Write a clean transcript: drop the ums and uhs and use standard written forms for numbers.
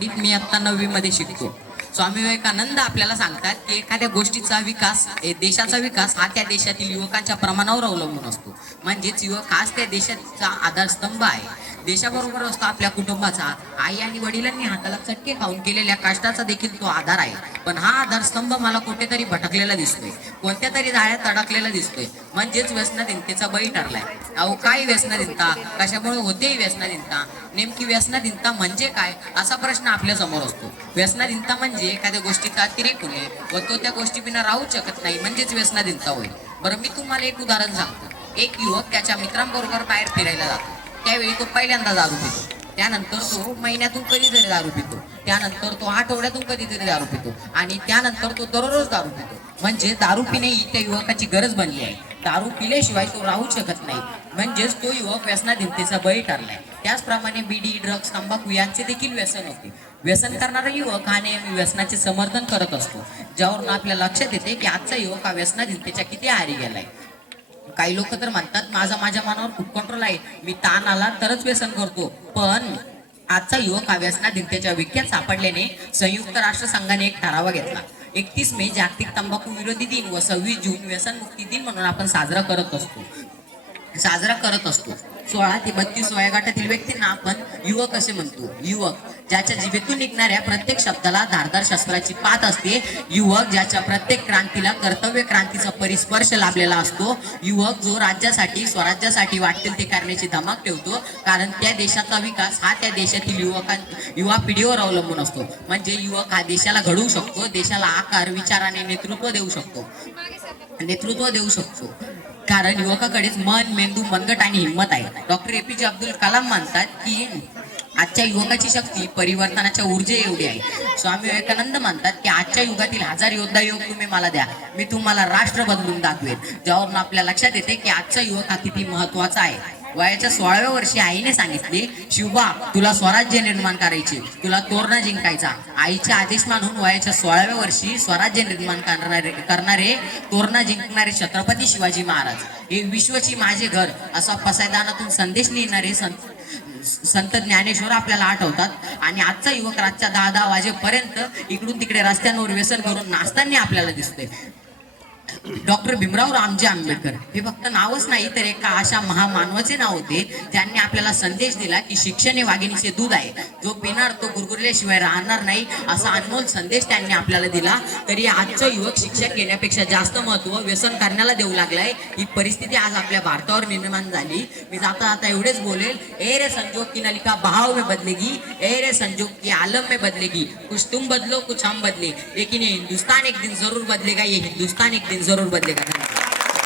मी आता 9वी मध्ये शिकतो. स्वामी विवेकानंद आपल्याला सांगतात की एखाद्या गोष्टीचा विकास, देशाचा विकास हा त्या देशातील युवकांच्या प्रमाणावर अवलंबून असतो. म्हणजेच युवक हाच त्या देशाचा आधारस्तंभ आहे. देशाबरोबर असतो आपल्या कुटुंबाचा, आई आणि वडिलांनी हाताला चटके खाऊन केलेल्या कष्टाचा देखील तो आधार आहे. पण हा आधारस्तंभ मला कुठेतरी भटकलेला दिसतोय, कोणत्या तरी जाळ्यात अडकलेला दिसतोय. म्हणजेच व्यसनाधीनतेचा बळी ठरलाय. अहो काय व्यसनाधीनता, कशामुळे होते व्यसनाधीनता, नेमकी व्यसनाधीनता म्हणजे काय, असा प्रश्न आपल्या समोर असतो. व्यसनाधीनता म्हणजे एखाद्या गोष्टीचा अतिरेक होणे व तो त्या गोष्टी बिना राहू शकत नाही, म्हणजेच व्यसनाधीनता होईल. बरं, मी तुम्हाला एक उदाहरण सांगतो. एक युवक त्याच्या मित्रांबरोबर बाहेर फिरायला जातो. त्यावेळी तो पहिल्यांदा दारू पितो, त्यानंतर तो महिन्यातून कधीतरी दारू पितो, त्यानंतर तो आठवड्यातून कधीतरी दारू पितो आणि त्यानंतर तो दररोज दारू पितो. म्हणजे दारू पिणे ही त्या युवकाची गरज बनली आहे. दारू पिल्याशिवाय तो राहू शकत नाही, म्हणजेच तो युवक व्यसनाधीनतेचा बळी ठरलाय. त्याचप्रमाणे बिडी, ड्रग्ज, तंबाखू यांचे देखील व्यसन होते. व्यसन करणारा युवक हा नेहमी व्यसनाचे समर्थन करत असतो, ज्यावरून आपल्या लक्षात येते की आजचा युवक हा व्यसनाधीनतेच्या किती आहारी गेलाय. काही लोक तर म्हणतात माझ्या मनावर खूप कंट्रोल आहे, मी ताण आला तरच व्यसन करतो. पण आजचा युवक हा व्यसनाधीनतेच्या विख्यात सापडल्याने संयुक्त राष्ट्र संघाने एक ठराव घेतला. 31 मे जागतिक तंबाखू विरोधी दिन व 26 जून व्यसनमुक्ती दिन म्हणून आपण साजरा करत असतो. 16 ते 32 वयोगटातील व्यक्तींना आपण युवक असे म्हणतो. युवक ज्याच्या जिभेतून निघणाऱ्या प्रत्येक शब्दाला धारदार शस्त्राची पात असते. युवक ज्याच्या प्रत्येक क्रांतीला कर्तव्य क्रांतीचा परिस्पर्श लाभलेला असतो. युवक जो राज्यासाठी, स्वराज्यासाठी वाटेल ते करण्याची धमक ठेवतो, कारण त्या देशाचा विकास हा त्या देशातील युवा पिढीवर अवलंबून असतो. म्हणजे युवक हा देशाला घडवू शकतो, देशाला आकार, विचाराने नेतृत्व देऊ शकतो. कारण युवकाकडेच मन, मेंदू, मनगट आणि हिंमत आहे. डॉक्टर APJ अब्दुल कलाम म्हणतात की आजच्या युवकाची शक्ती परिवर्तनाच्या ऊर्जे एवढी आहे. स्वामी विवेकानंद म्हणतात की आजच्या युगातील 1000 योद्धा युवक तुम्ही मला द्या, मी तुम्हाला राष्ट्र बदलून दाखवेन. ज्यावरून आपल्या लक्षात येते की आजचा युवक हा किती महत्वाचा आहे. वयाच्या 16व्या वर्षी आईने सांगितले, शिवबा तुला स्वराज्य निर्माण करायचे, तुला तोरणा जिंकायचा. आईचे आदेश मानून वयाच्या 16व्या वर्षी स्वराज्य निर्माण करणारे तोरणा जिंकणारे छत्रपती शिवाजी महाराज हे विश्वची माझे घर असा पसायदानातून संदेश लिहिणारे संत ज्ञानेश्वर आपल्याला आठवतात. आणि आजचा युवक रातच्या 10 वाजेपर्यंत इकडून तिकडे रस्त्यांवर व्यसन करून नाचताना आपल्याला दिसते. डॉक्टर भीमराव रामजी आंबेडकर हे फक्त नावच नाही तर एका अशा महामानवाचे नाव होते ज्यांनी आपल्याला संदेश दिला की शिक्षण हे वाघिणीचे दूध आहे, जो पिणार तो गुरगुरल्याशिवाय राहणार नाही, असा अनमोल संदेश त्यांनी आपल्याला दिला. तरी आजचा युवक शिक्षण घेण्यापेक्षा जास्त महत्व व्यसन करण्याला देऊ लागलाय. ही परिस्थिती आज आपल्या भारतावर निर्माण झाली. मी जाता एवढेच बोलेल, ए रे संजोग की नलिका बहाव में बदलेगी, ए रे संजोग की आलम में बदलेगी, कुछ तुम बदलो कुछ हम बदले, लेकिन ये हिंदुस्तान एक दिन जरूर बदलेगा, ये हिंदुस्तान एक दिन जरूर बदलेगा.